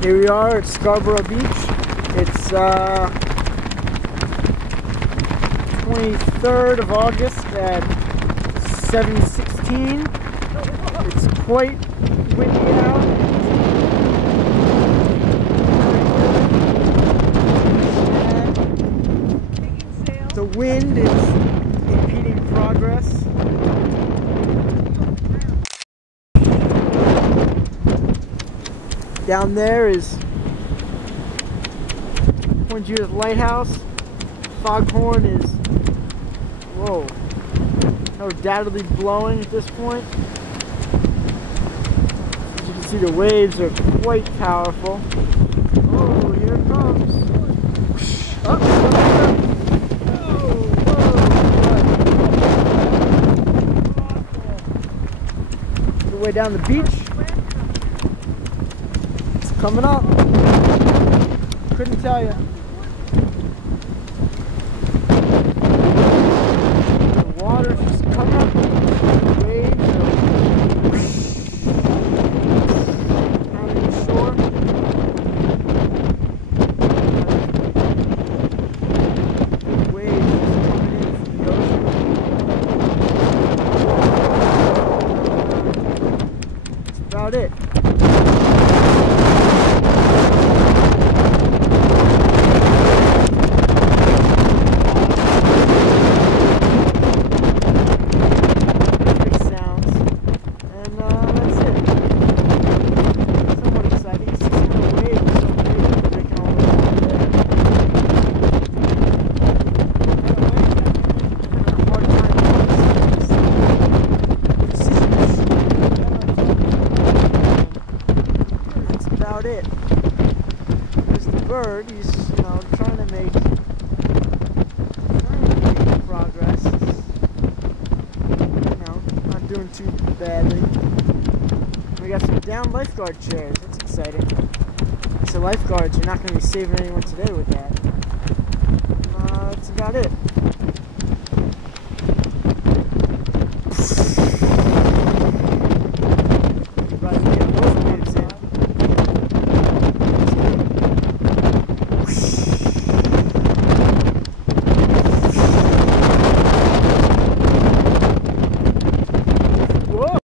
Here we are at Scarborough Beach. It's 23rd of August at 7:16. It's quite windy out. The wind is impeding progress. Down there is Point Judith Lighthouse. Foghorn is, whoa, undoubtedly blowing at this point. As you can see, the waves are quite powerful. Oh, here it comes. Oh, the way down the beach. It's coming up. Couldn't tell you. The water's just coming up. The waves are pounding the shore. The waves just coming in from the ocean. That's about it. It. There's the bird. He's, trying to make progress. Not doing too badly. We got some down lifeguard chairs. That's exciting. So lifeguards, you're not going to be saving anyone today with that. That's about it.